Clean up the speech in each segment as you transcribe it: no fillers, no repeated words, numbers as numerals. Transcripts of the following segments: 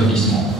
applaudissements.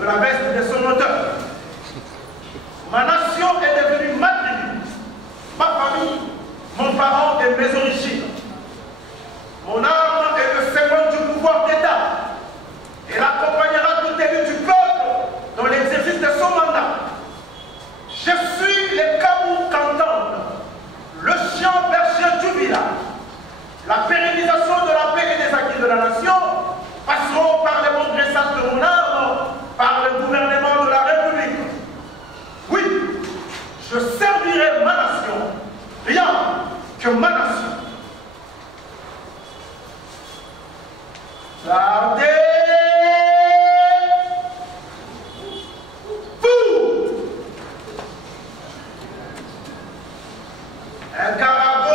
de la baisse de son moteur. Ma nation est devenue ma tribu, ma famille, mon parent et mes origines. Mon âme est le symbole du pouvoir d'État. Elle accompagnera tout élu du peuple dans l'exercice de son mandat. Je suis les Kamours qu'entendent, le chien berger du village. La pérennisation de la paix et des acquis de la nation passeront par les bons dressages de mon âme, par le gouvernement de la République. Oui, je servirai ma nation, rien que ma nation. Gardez vous un carabou.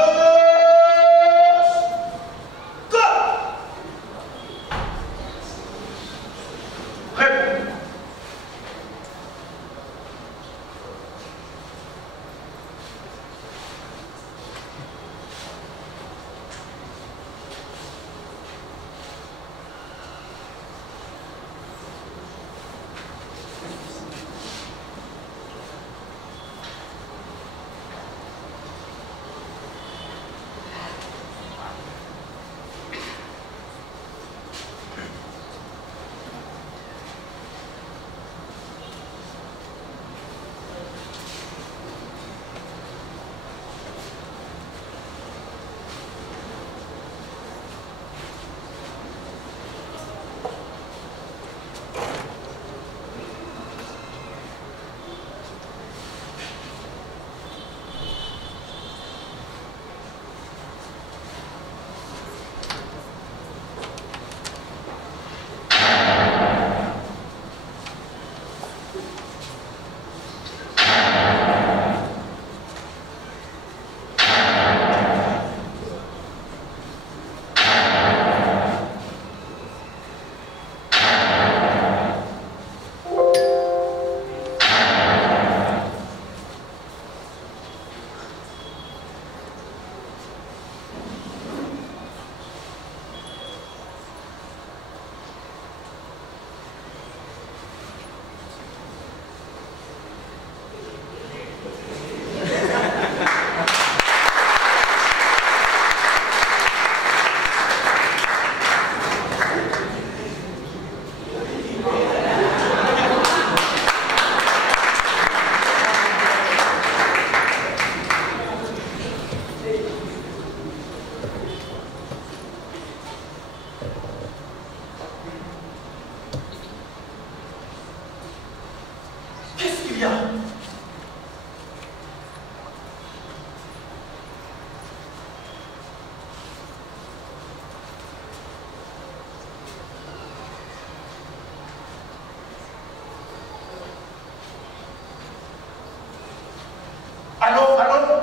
Allô, allô?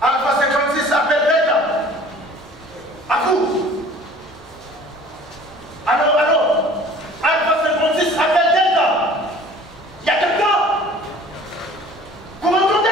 Alpha 56 appelle Delta. À vous. Allô, allô? Alpha 56 appelle Delta. Il y a quelqu'un? Vous m'entendez?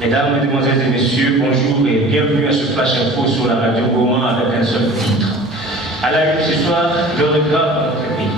Mesdames, Mesdemoiselles et Messieurs, bonjour et bienvenue à ce Flash Info sur la radio Goma avec un seul titre. À la une ce soir, l'heure est grave dans notre pays.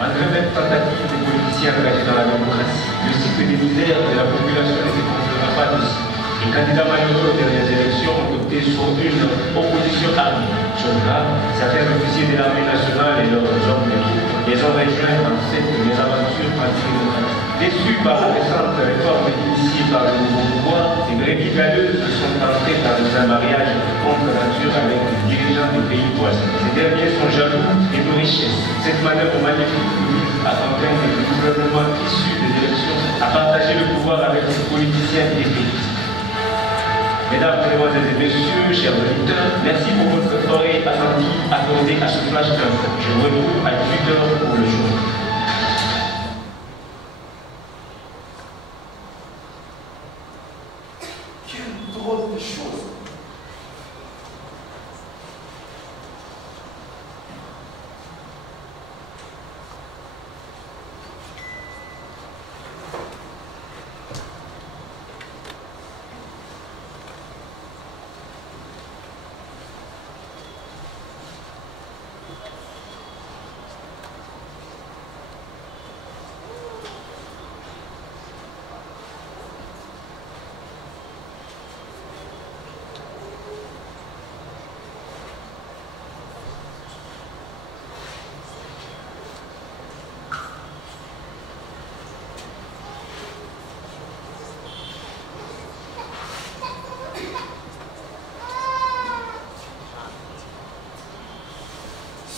Malgré même tentative des politiciens engagés dans la démocratie, le cycle des misères de la population ne s'effondrera pas d'ici. Les candidats malheureux aux dernières élections ont opté sur une opposition armée. Chose grave, certains officiers de l'armée nationale et leurs hommes de troupe les ont rejoints dans cette mésaventure antidémocratique. Déçus par la récente réforme initiée par le nouveau pouvoir, ces brebis galeuses sont entrées dans un mariage contre nature avec les dirigeants des pays voisins. Ces derniers sont jaloux et de richesse. Cette manœuvre magnifique vise à contraindre le gouvernement issu des élections à partager le pouvoir avec les politiciens effectifs. Mesdames, Mesdemoiselles et Messieurs, chers auditeurs, merci pour votre soirée accordée à ce flash info. Je vous retrouve à 18h pour le jour. Quelle drôle de chose.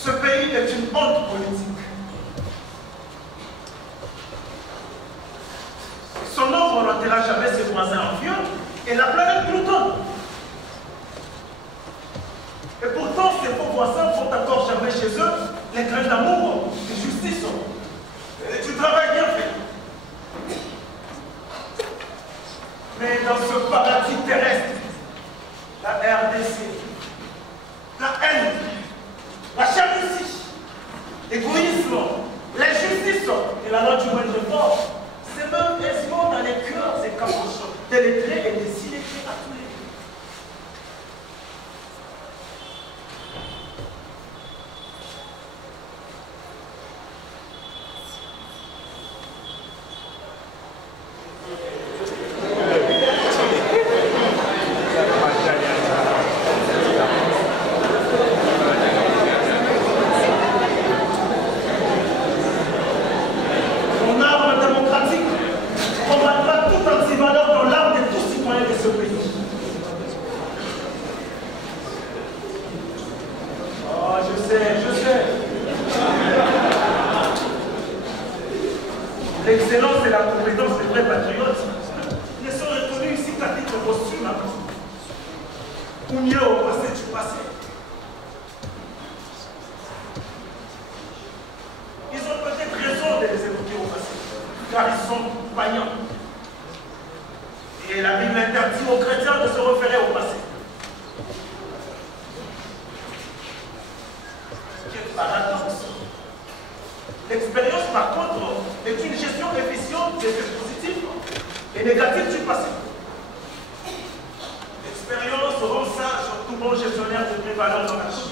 Ce pays est une honte politique. Son nom ne relâchera jamais ses voisins en viol et la planète Pluton. Et pourtant, ces faux voisins font encore jamais chez eux les graines d'amour, de justice et du travail bien fait. Mais dans ce paradis terrestre, la RDC, la haine, la jalousie, l'égoïsme, l'injustice et la loi du moins de fort, c'est même aisément dans les cœurs et capuchons, des lettrés et des illettrés à tous les niveaux. L'excellence et la compétence des vrais patriotes ne sont reconnus ici qu'à titre posthume, ou mieux au passé du passé. Ils ont peut-être raison de les évoquer au passé, car ils sont païens. Et la Bible interdit aux chrétiens de se référer au passé. Quel paradoxe! L'expérience, par contre, est une gestion efficiente des faits positifs et négatifs du passé. L'expérience rend sage tout bon gestionnaire de prévalence dans la communauté.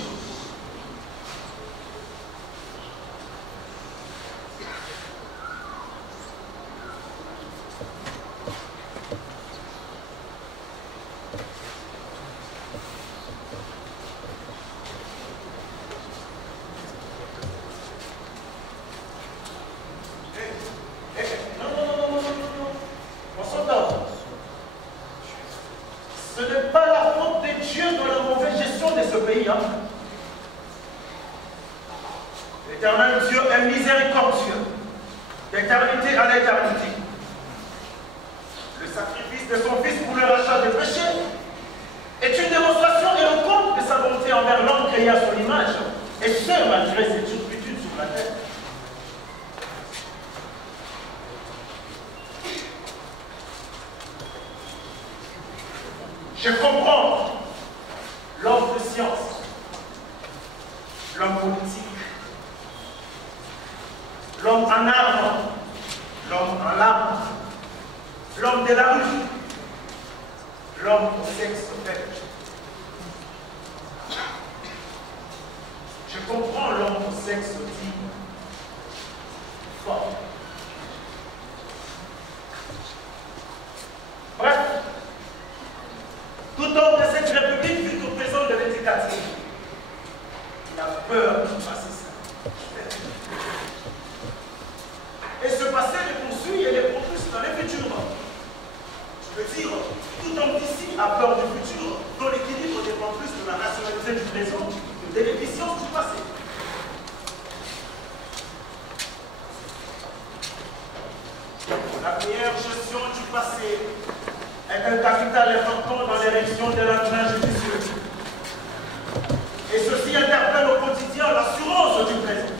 Ce n'est pas la faute de Dieu dans la mauvaise gestion de ce pays. L'éternel Dieu est miséricordieux, d'éternité à l'éternité. Le sacrifice de son Fils pour le rachat des péchés est une démonstration éloquente de sa bonté envers l'homme créé à son image, et ce, malgré ses turpitudes sur la terre. Je comprends l'homme de science, l'homme politique, l'homme en armes, l'homme en larmes, l'homme de la rue, l'homme au sexe faible. Je comprends l'homme au sexe dit fort. Bref, tout homme de cette république fut au présent de l'éducatif. Il a peur de passer ça. Et ce passé les poursuit et les propulse dans le futur. Je veux dire, tout homme d'ici a peur du futur, dont l'équilibre dépend plus de la rationalité du présent que de l'efficience du passé. La meilleure gestion du passé est est un capital important dans l'érection de l'engin judiciaire. Et ceci interpelle au quotidien l'assurance du présent.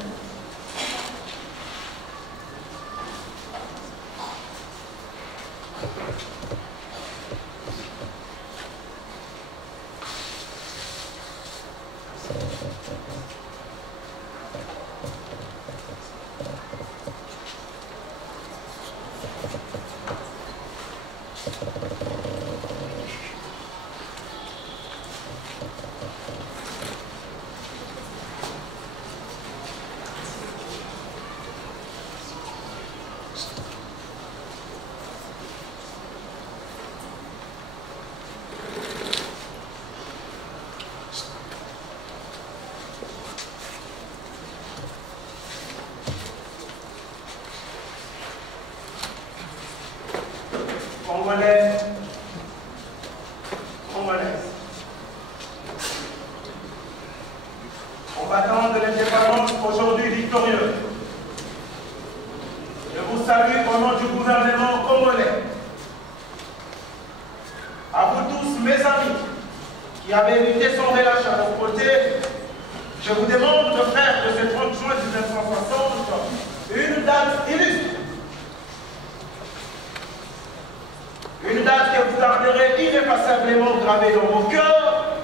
Combattants de l'indépendance aujourd'hui victorieux, je vous salue au nom du gouvernement congolais. À vous tous, mes amis, qui avez lutté sans relâche à vos côtés, je vous demande de faire de ce 30 juin 1960 une date illustre. Une date que vous garderez ineffaçablement gravée dans vos cœurs.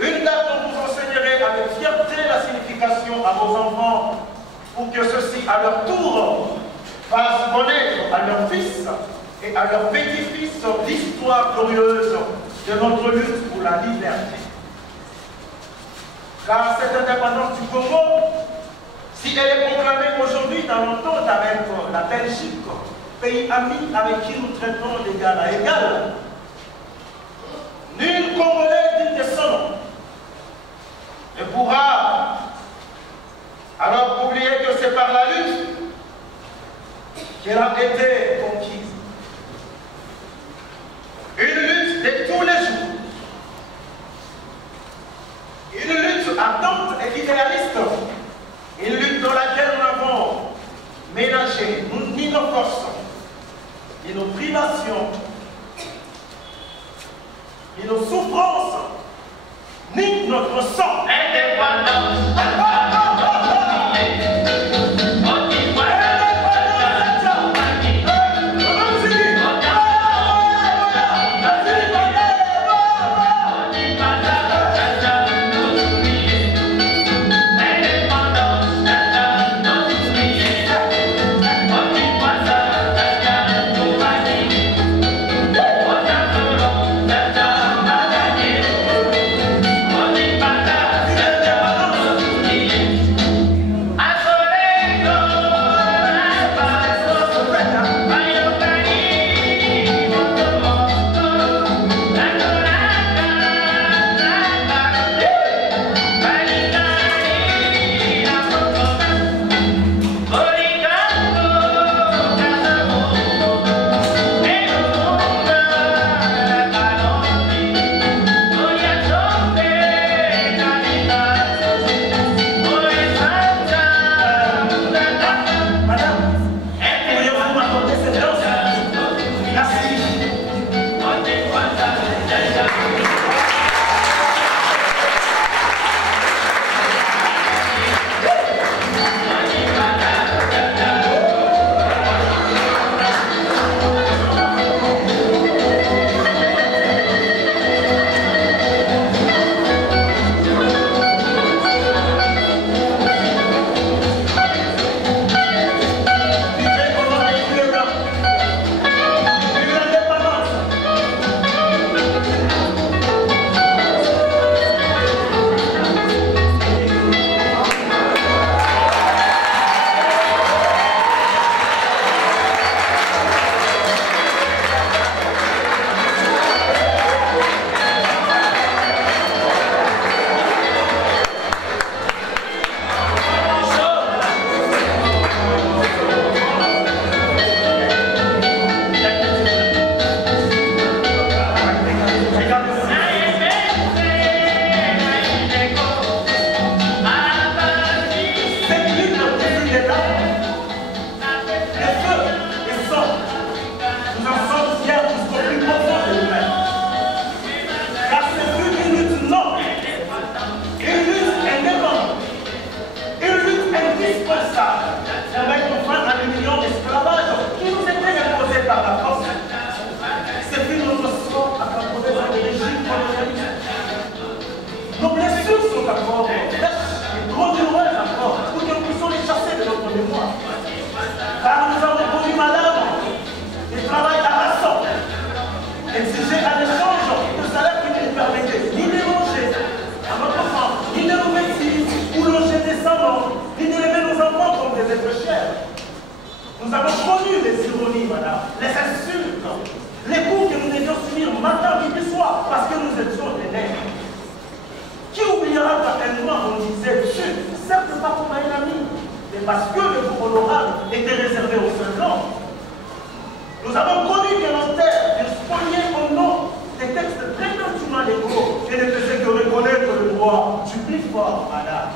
Une date dont vous enseignerez avec fierté la signification à vos enfants pour que ceux-ci, à leur tour, fassent connaître à leurs fils et à leurs petits-fils l'histoire glorieuse de notre lutte pour la liberté. Car cette indépendance du Congo, si elle est proclamée aujourd'hui dans l'entente avec la Belgique, pays ami avec qui nous traitons d'égal à égal, nul Congolais digne de son nom ne pourra alors oublier que c'est par la lutte qu'elle a été conquise. Une lutte de tous les jours. Une lutte ardente et idéaliste. Une lutte dans laquelle nous n'avons ménagé ni nos forces, ni nos privations, ni nos souffrances, ni notre sang. Indépendance. Bye. exiger un échange de salaire qui ne nous permettait ni de manger à notre faim, ni de nous métier, ou loger décemment, ni d'élever nos enfants comme des êtres chers. Nous avons connu les ironies, madame, les insultes, les coups que nous devions subir matin, midi, soir, parce que nous étions des nègres. Qui oubliera qu'à un moment on disait Dieu, certes pas pour un ami, mais parce que le groupe honorable était réservé aux seuls blancs. Nous avons connu que nos terres furent spoliées au nom des textes prétendument légaux et ne faisaient que reconnaître le droit du plus fort, madame.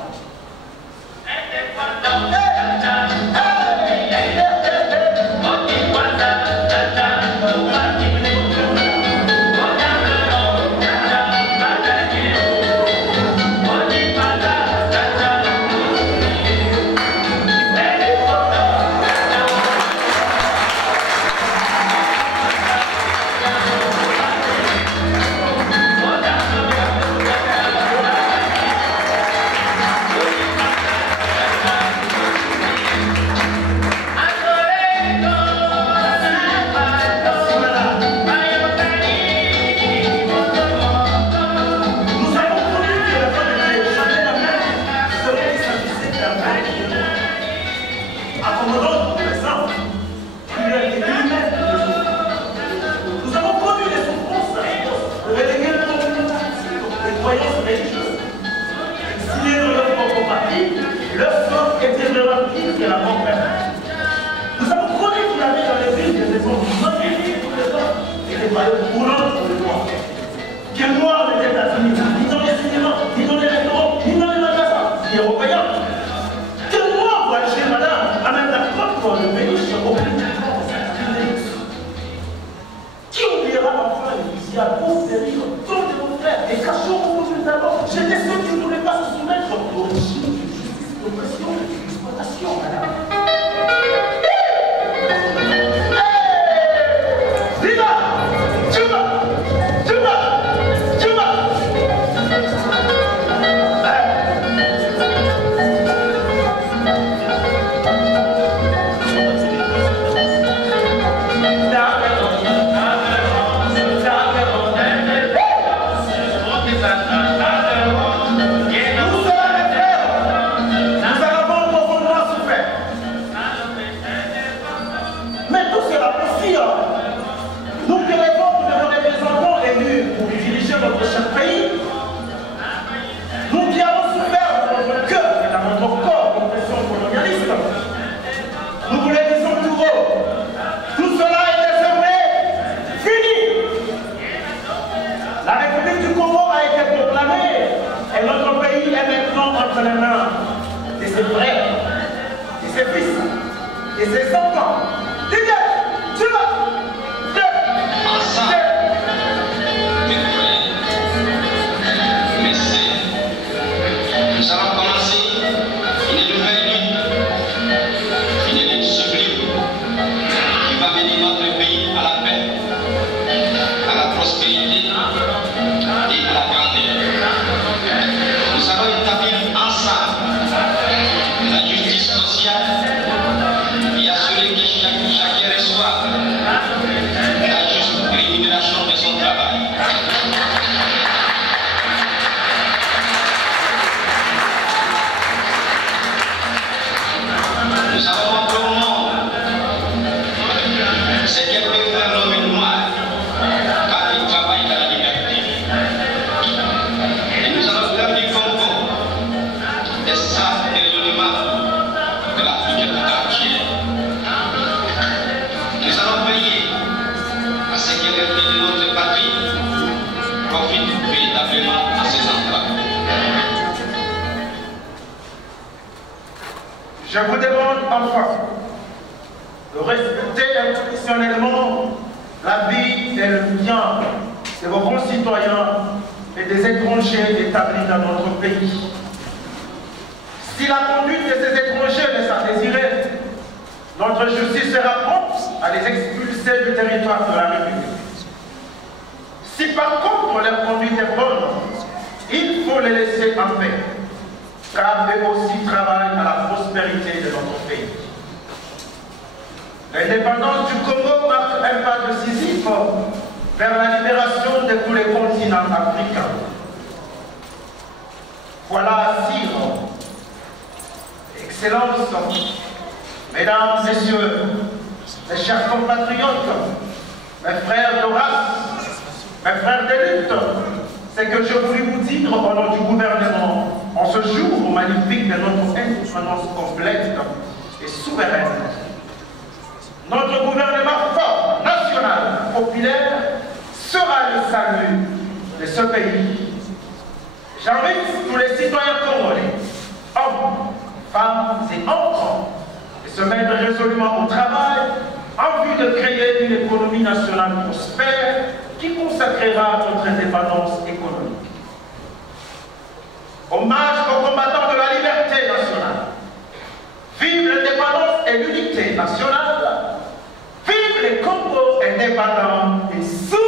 Je vous demande enfin de respecter inconditionnellement la vie et le bien de vos concitoyens et des étrangers établis dans notre pays. Si la conduite de ces étrangers laisse à désirer, notre justice sera prompte à les expulser du territoire de la République. Si par contre leur conduite est bonne, il faut les laisser en paix, car eux aussi travaillent à la prospérité de notre pays. L'indépendance du Congo marque un pas décisif vers la libération de tous les continents africains. Voilà, Sire, Excellences, Mesdames, Messieurs, mes chers compatriotes, mes frères de race, mes frères de lutte, c'est que je voulais vous dire au nom du gouvernement, en ce jour magnifique de notre indépendance complète et souveraine. Notre gouvernement fort, national, populaire, sera le salut de ce pays. J'invite tous les citoyens congolais, hommes, femmes et enfants, de se mettre résolument au travail en vue de créer une économie nationale prospère qui consacrera notre indépendance économique. Hommage aux combattants de la liberté nationale. Vive l'indépendance et l'unité nationale. Vive les Congos indépendants et souverains.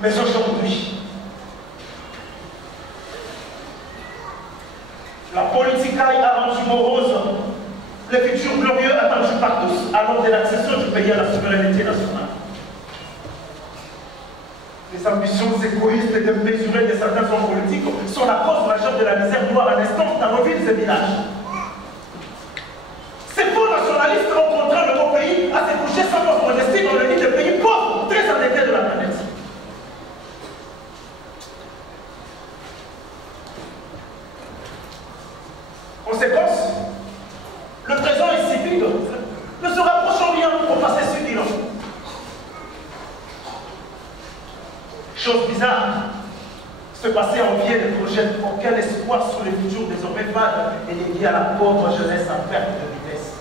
Mais aujourd'hui, la politique a rendu morose le futur glorieux attendu par tous à l'ordre de l'accession du pays à la souveraineté nationale. Les ambitions égoïstes et démesurées de certains hommes politiques sont la cause majeure de la misère noire à l'instant dans nos villes et villages. Ces faux nationalistes ont contraint le beau pays à se coucher sans force modestie dans le nid de pays pauvres, très endettés de la planète. Conséquence, le présent est si vide, ne se rapprochons bien au passé subtil. Chose bizarre, ce passé envié ne projette aucun espoir sur les futurs désormais fades et lié à la pauvre jeunesse en perte de vitesse.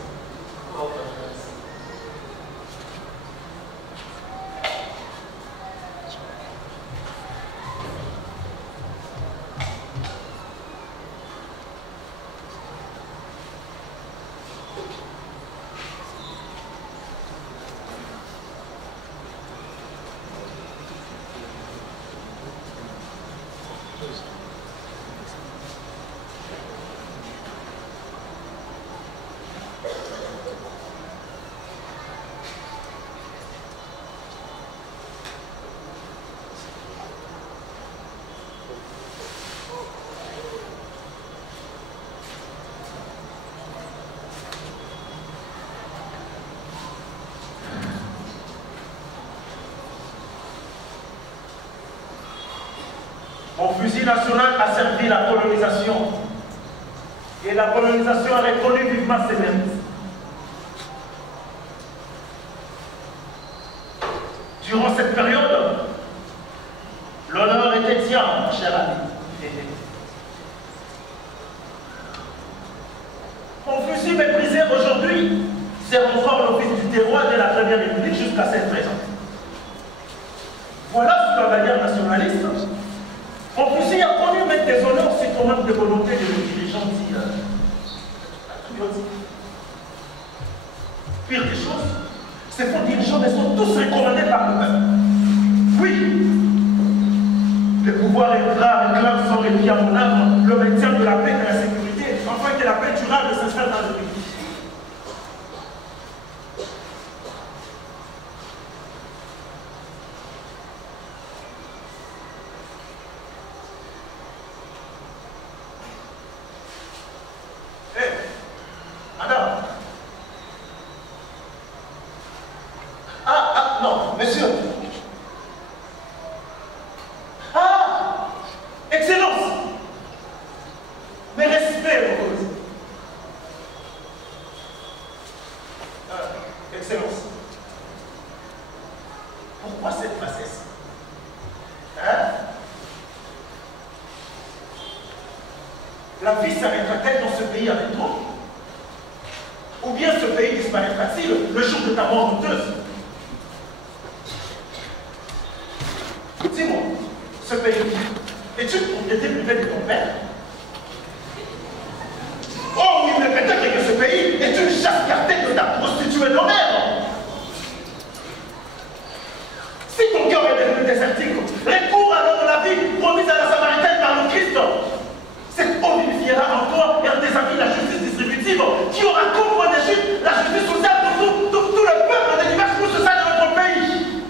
Mon fusil national a servi la colonisation. Et la colonisation a reconnu vivement ses mérites. Durant cette période, l'honneur était tien, mon cher ami. Mon fusil méprisé aujourd'hui sert encore l'office du terroir de la Première République jusqu'à cette présent. Voilà sous la bannière nationaliste. Mon fusil a connu mettre des honneurs suite au manque de volonté de nos dirigeants dits patriotiques. Pire des choses, ces faux dirigeants sont tous recommandés par le peuple. Oui, le pouvoir réclame sans répit à mon âme le maintien de la paix et de la sécurité, afin que la paix durable s'installe dans le pays. La vie s'arrêtera-t-elle dans ce pays avec toi? Ou bien ce pays disparaîtra-t-il le jour de ta mort honteuse? Dis-moi, ce pays, es-tu une propriété privée de ton père? Oh oui, mais peut-être que ce pays est une chasse gardée de ta prostituée d'honneur. Si ton cœur est devenu désertique, recours alors de la vie promise à la Samaritaine par le Christ. Cette eau vivifiera en toi et en tes amis la justice distributive qui aura comme point de chute la justice sociale pour tout le peuple des diverses couches sociales de notre pays.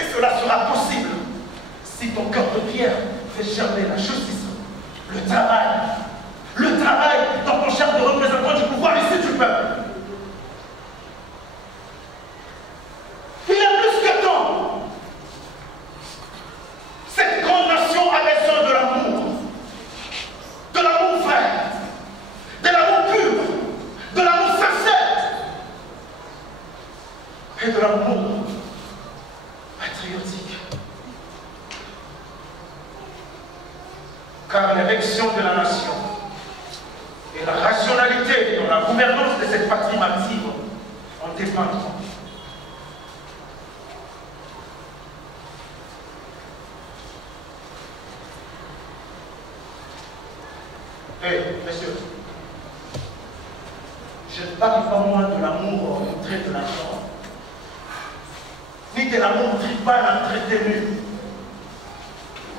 Et cela sera possible si ton cœur de pierre fait germer la justice, le travail dans ton chef de représentant du pouvoir ici du peuple. Il y a plus que temps. Cette grande nation a besoin de l'amour vrai, de l'amour pur, de l'amour sincère et de l'amour patriotique. Car l'érection de la nation et la rationalité dans la gouvernance de cette patrie massive en dépendront. Messieurs, je ne parle pas moi de l'amour montré de l'argent, ni de l'amour tribal entretenu,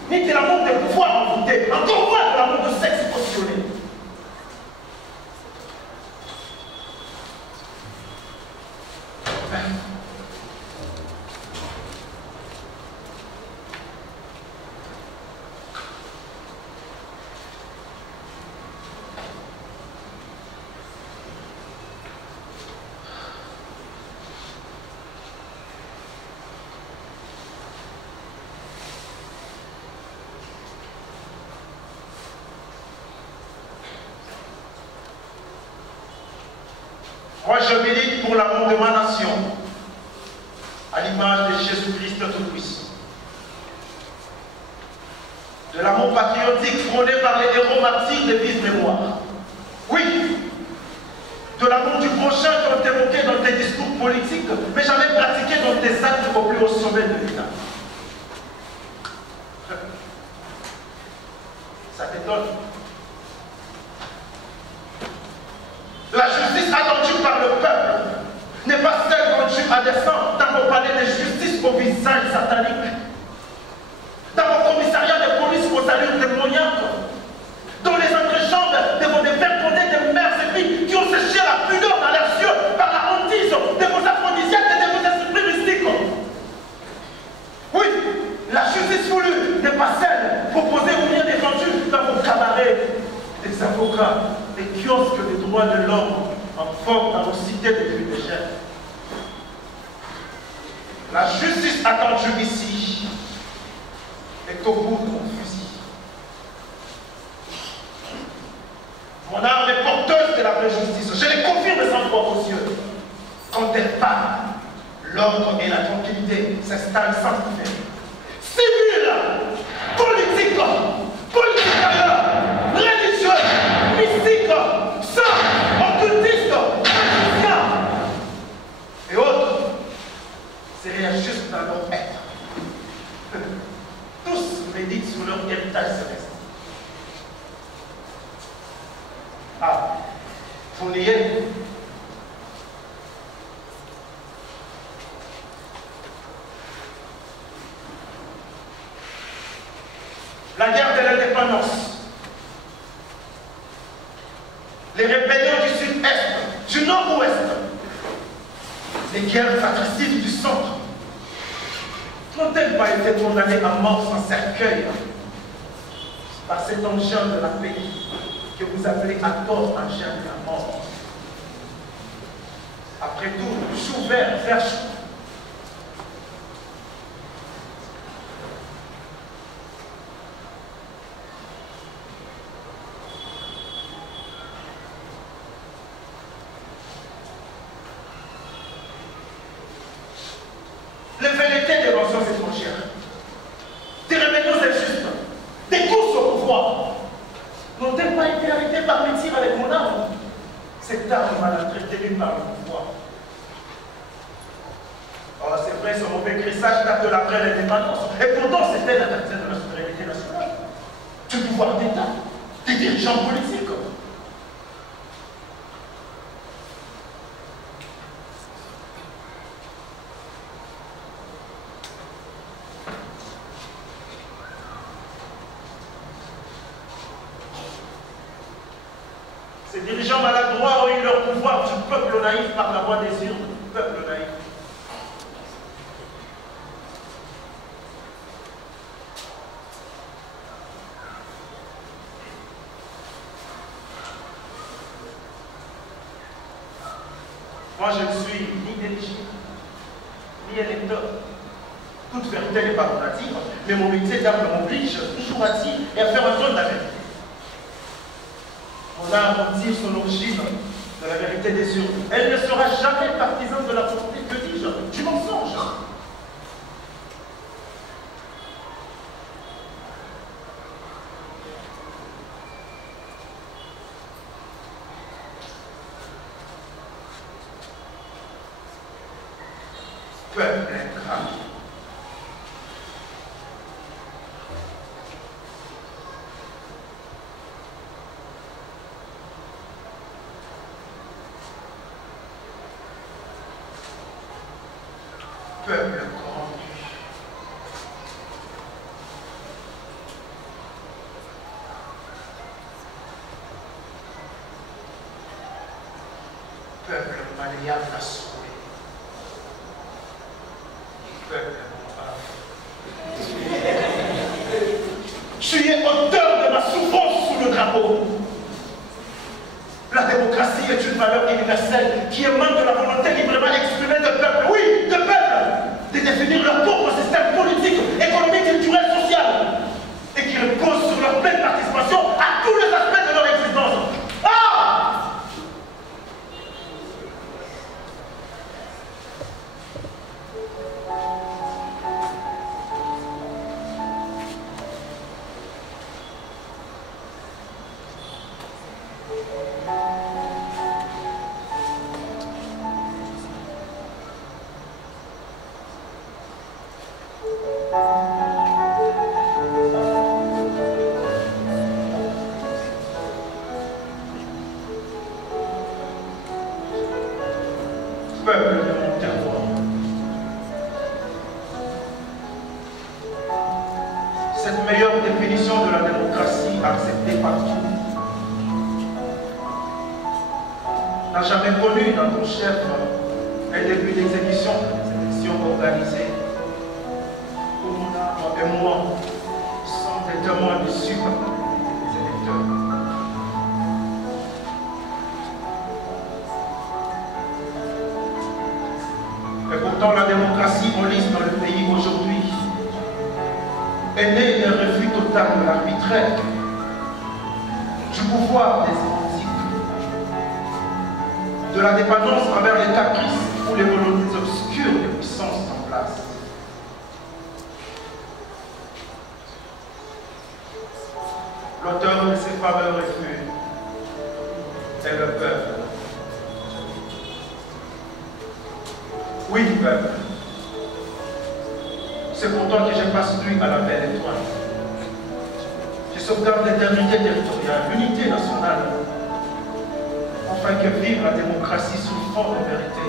ni de l'amour de pouvoir envoûté, encore moins de l'amour de sexe cautionné. Moi, je milite pour l'amour de ma nation, à l'image de Jésus-Christ Tout-Puissant. De l'amour patriotique prôné par les héros martyrs de vive mémoire. Oui, de l'amour du prochain qui ont évoqué dans tes discours politiques, mais jamais pratiqué dans tes actes au plus haut sommet de l'État. Ça t'étonne? La justice attendue par le peuple n'est pas celle dont Dieu a descend dans vos palais de justice au visage satanique, dans vos commissariats de police aux allures démoniaques, dans les entrejambes de vos dévergondés de mères et filles qui ont séché la pudeur dans leurs yeux par la hantise de vos aphrodisiaques et de vos esprits mystiques. Oui, la justice voulue n'est pas celle proposée ou bien défendue dans vos cabarets des avocats, des kiosques des droits de l'homme en forme dans nos cités de fruits de chair. La justice attendue ici est au bout de mon fusil. Mon arme est porteuse de la vraie justice. Je les confirme sans foi aux yeux. Quand elle parle, l'ordre et la tranquillité s'installent sans effet. Civil, politique, religieux, mystique, saint, occultiste, magicien et autres, c'est rien juste dans leur être. Tous méditent sur leur héritage céleste. Ah, vous niez? La guerre de l'indépendance, les rébellions du sud-est, du nord-ouest, les guerres fratricides du centre, n'ont-elles pas été condamnées à mort sans cercueil par cet engin de la paix que vous appelez à tort engin de la mort? Après tout, Schubert, vers les velléités des nations étrangères, des rébellions injustes, des courses au d'armes maltraitées par le pouvoir. Oh, c'est vrai, ce mauvais crissage date de l'après l'indépendance. Et pourtant, c'était la gardien de la souveraineté nationale, du pouvoir d'État, des dirigeants politiques. Ces dirigeants maladroits ont eu leur pouvoir du peuple naïf par la voie des urnes, du peuple naïf. Moi, je ne suis ni éligible, ni électeur. Toute vérité n'est pas relative, mais mon métier d'âme m'oblige toujours à dire et à faire un tour de la vérité. Mon âme tire son origine de la vérité des urnes. Elle ne sera jamais partisane de la volonté, que dis-je, du mensonge. Peuple ingrat. Peuple corrompu. Peuple malléable à souhait. Je suis auteur de ma souffrance sous le drapeau. La démocratie est une valeur universelle qui émane de la volonté librement exprimée de peuple, oui, de peuple, de définir leur propre système politique, économique, culturel, social, et qui repose sur leur pleine participation à tous les aspects de leur existence. Ah! Peuple de mon terroir. Cette meilleure définition de la démocratie acceptée partout n'a jamais connu dans ton chef un début d'exécution des élections organisées où toi et moi sommes des témoins déçus par les électeurs. Et pourtant, la démocratie en lice dans le pays aujourd'hui est née d'un refus total de l'arbitraire, du pouvoir des éthiques, de la dépendance envers les caprices ou les volontés obscures des puissances en place. L'auteur de ces fameux refus est le peuple. Oui, peuple. C'est pour toi que je passe nuit à la belle étoile. Je sauvegarde l'éternité territoriale, l'unité nationale, afin que vive la démocratie sous forme de vérité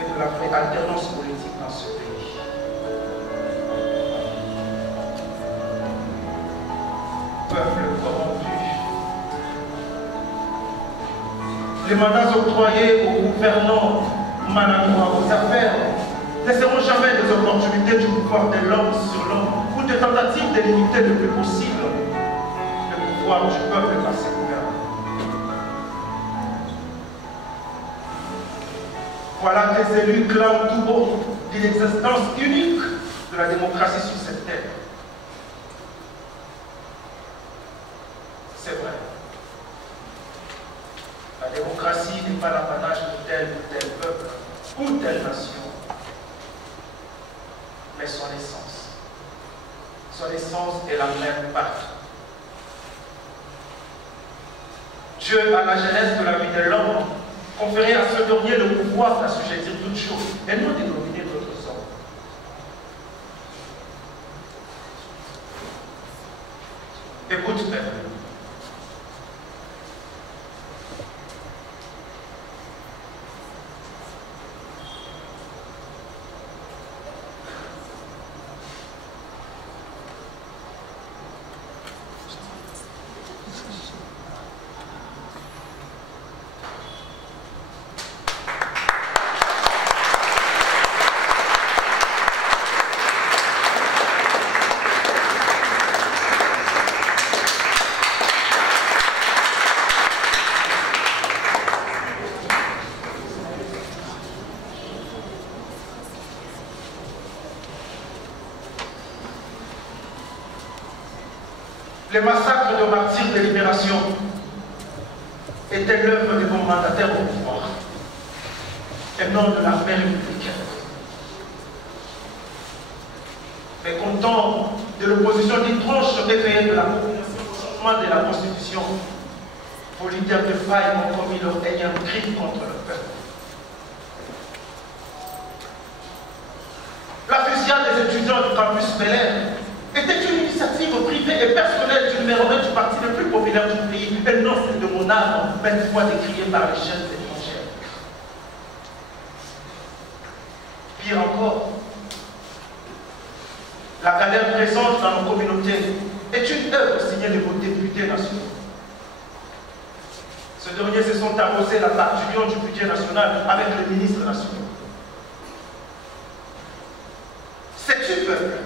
et de la vraie alternance politique dans ce pays. Peuple corrompu. Les mandats octroyés aux gouvernants maladroits, aux affaires ne seront jamais des opportunités du pouvoir de l'homme sur l'homme ou des tentatives de limiter le plus possible le pouvoir du peuple par ses gouvernements. Voilà que les élus clament tout haut d'une existence unique de la démocratie sur cette terre. C'est vrai. La démocratie n'est pas l'apanage de tel ou tel peuple ou telle nation, mais son essence. Son essence est la même partout. Dieu, à la genèse de la vie de l'homme, conférer à ce dernier le pouvoir d'assujettir toutes choses et non dénominer notre sort. Écoute, peuple. Les massacres de martyrs de libération étaient l'œuvre des bons mandataires au pouvoir et non de l'armée républicaine. Mais content de l'opposition d'étranges réveillés de la combinaison au changement de la Constitution, vos leaders de faille ont commis leur énième crime contre le peuple. La fusillade des étudiants du campus Bel-Air était une initiative privée et personnelle du numéro 1 du parti le plus populaire du pays, et non celle de mon âme, maintes fois décriée par les chaînes étrangères. Pire encore, la galère présente dans nos communautés est une œuvre signée de vos députés nationaux. Ce dernier se sont arrosés la part du lion du budget national avec les ministres nationaux. Sais-tu, peuple,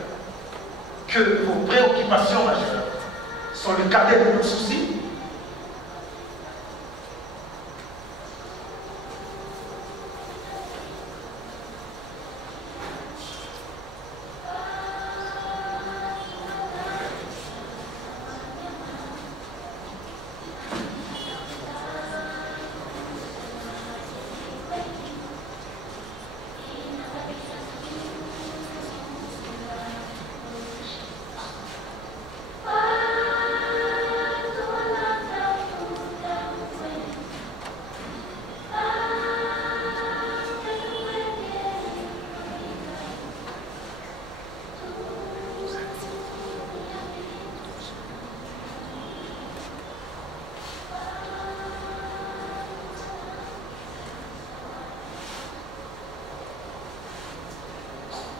que vos préoccupations majeures sont le cadet de nos soucis?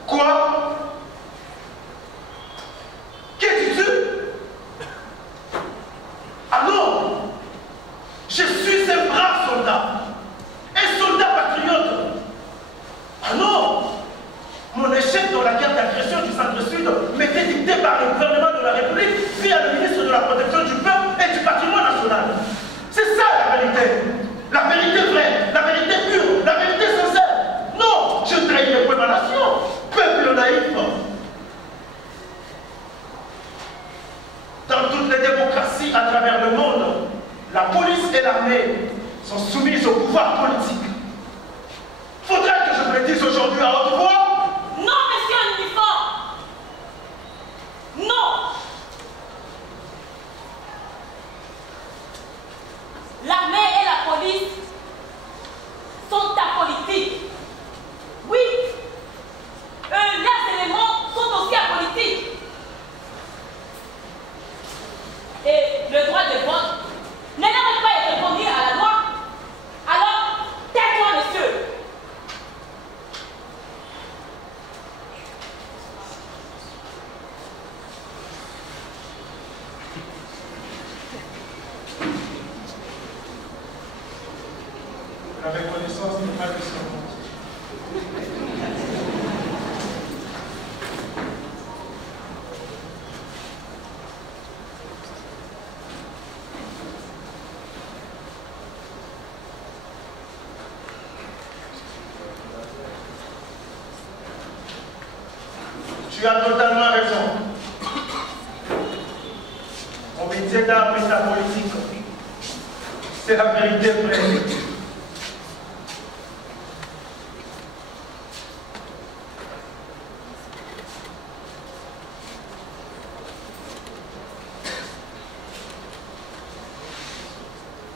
Quoi? Que dis-tu? Ah non! Je suis un brave soldat, un soldat patriote. Ah non! Mon échec dans la guerre d'agression du Centre-Sud m'était dicté par le gouvernement de la République via le ministre de la Protection du Peuple et du Patrimoine National. C'est ça la vérité. La vérité vraie, la vérité pure, la vérité sincère. Non, je trahirai pas ma nation. Peuple naïf. Dans toutes les démocraties à travers le monde, la police et l'armée sont soumises au pouvoir politique. Faudrait que je me le dise aujourd'hui à haute voix. Non, monsieur en uniforme. Non. L'armée et la police sont apolitiques. Oui. Les éléments sont aussi apolitiques. Et le droit de vote n'ayant pas été conduit à la loi, alors tais-toi, monsieur. La reconnaissance n'est pas que son nom. Tu as totalement raison. Mon métier d'arme est la politique. C'est la vérité vraie.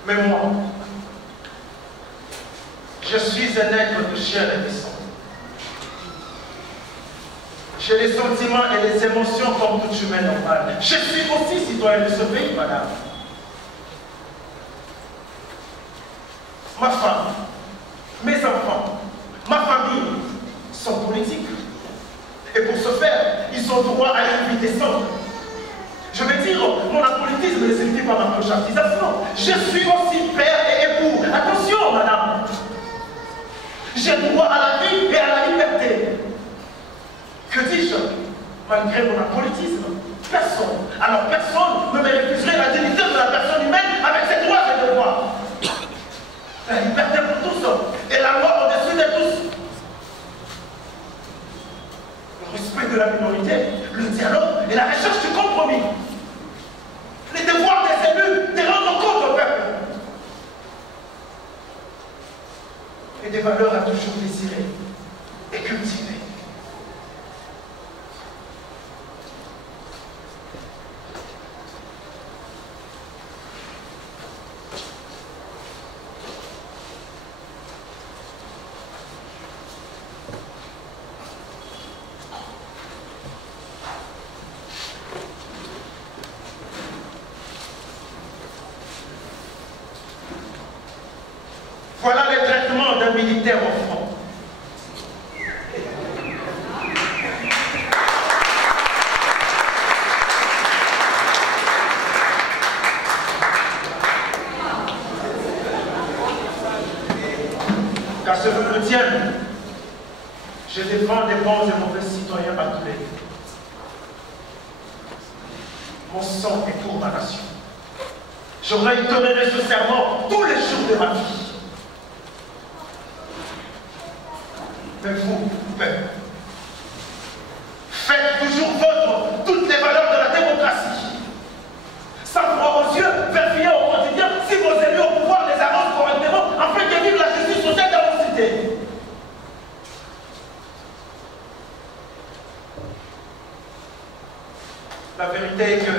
Mais moi, Je suis un être de chair et de sang. J'ai les sentiments et les émotions comme tout humain normal. Je suis aussi citoyen de ce pays, madame. Ma femme, mes enfants, ma famille sont politiques. Et pour ce faire, ils ont droit à une vie décente. Je veux dire, mon apolitisme ne signifie pas ma clochartisation. Je suis aussi père et époux. Attention, madame. J'ai droit à la vie et à la liberté. Que dis-je? Malgré mon apolitisme, personne, alors personne ne me refuserait la dignité de la personne humaine avec ses droits et devoirs. La liberté pour tous et la loi au-dessus de tous. Le respect de la minorité, le dialogue et la recherche du compromis. Les devoirs des élus, de rendre compte au peuple. Et des valeurs à toujours désirer et cultiver. Voilà les traitements d'un militaire au front. Car ce que me tienne, je défends des bons et mauvais citoyens à tous les niveaux. Mon sang est pour ma nation. Je réitérerai ce serment tous les jours de ma vie. Mais vous, peuple, faites toujours vôtre toutes les valeurs de la démocratie. Sans froid aux yeux, vérifiez au quotidien si vos élus au pouvoir les arrangent correctement afin que vive la justice sociale dans vos cités. La vérité est que,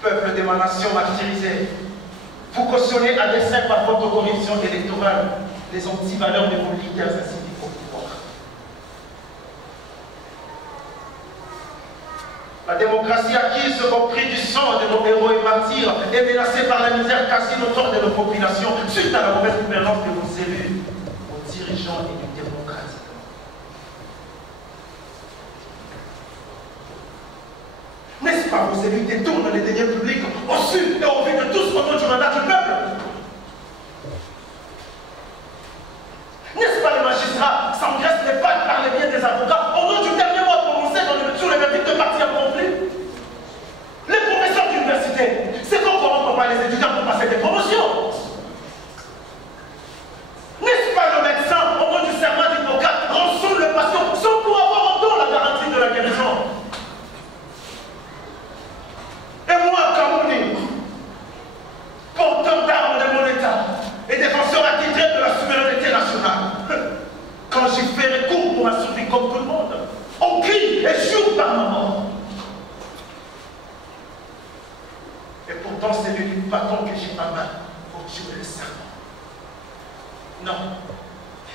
peuple d'émanation martyrisé, vous cautionnez à dessein par votre corruption électorale les anti-valeurs de vos leaders ainsi au pouvoir. La démocratie acquise au prix du sang de nos héros et martyrs est menacée par la misère quasi notoire de nos populations suite à la mauvaise gouvernance de vos élus, vos dirigeants et du démocratique. N'est-ce pas vos élus détournent les deniers publics au sud et au vu de tous au nom du mandat du peuple? N'est-ce pas les magistrats s'engraissent les pattes par les biais des avocats au nom du dernier mot prononcé sur les verdicts de partis en conflit? Les professeurs d'université, c'est qu'on ne corrompt pas les étudiants pour passer des promotions. N'est-ce pas le médecin, au nom du serment d'Hippocrate, rançonne le patient sans pour avoir en don la garantie de la guérison? Et moi, Kamouni, porteur d'armes de mon État et défenseur attitré de la souveraineté nationale, quand j'y fais recours pour ma survie comme tout le monde, on crie et jure par ma mort. Et pourtant, c'est l'unique bâton que j'ai ma main pour tuer le serment. Non,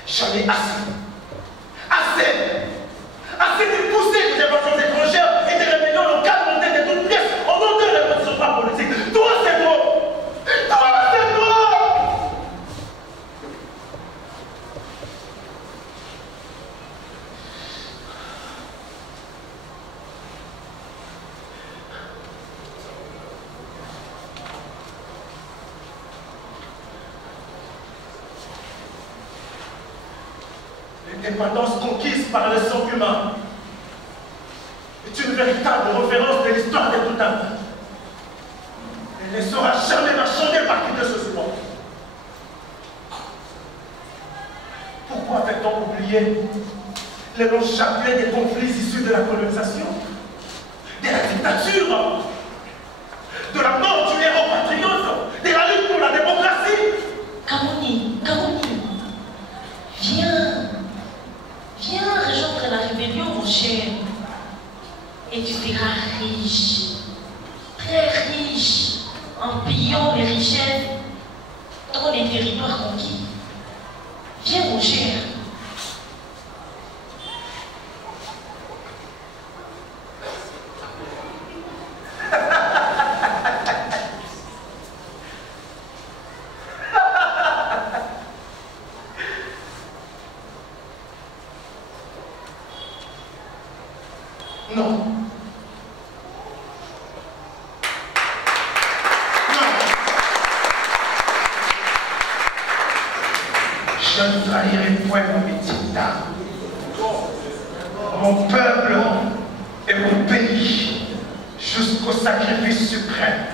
j'en ai assez. Assez! Assez de pousser des invasions étrangères et des rébellions locales montées de toutes pièces au nom de la position pas politique. Toi, c'est trop! Toi, c'est trop! L'indépendance conquise par le sang humain est une véritable référence de l'histoire de tout un peuple. Elle ne sera jamais marchandée par qui que ce soit. Pourquoi fait-on oublier les longs chapelets des conflits issus de la colonisation, de la dictature, de la mort du héros patriote, de la lutte pour la démocratie? Kamouni, viens rejoindre la rébellion, mon cher. Et tu seras riche, très riche, en pillant les richesses dans les territoires conquis. Viens, mon cher. Non. Je ne trahirai point mon métier d'âme, mon peuple et mon pays jusqu'au sacrifice suprême.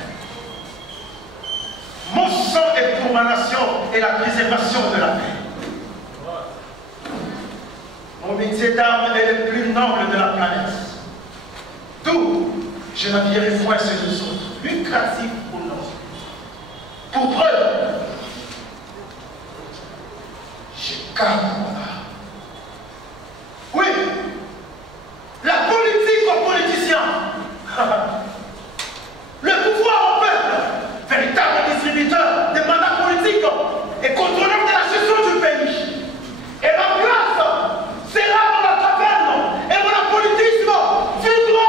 Mon sang est pour ma nation et la préservation de la paix. Mon métier d'âme est le plus noble de la planète. D'où je n'habillerai point ceux deux autres, lucratifs ou non. Pour preuve, je garde mon âme. Oui, la politique aux politiciens, le pouvoir au peuple, véritable distributeur des mandats politiques et contrôleur de la gestion du pays. Et ma place sera dans la taverne et dans la politisme vivra.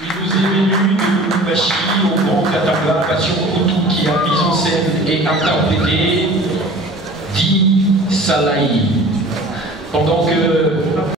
Il nous est venu de Lubumbashi au grand Katanga, Passion Hutu qui a mis en scène et interprété Di Salahi. Pendant que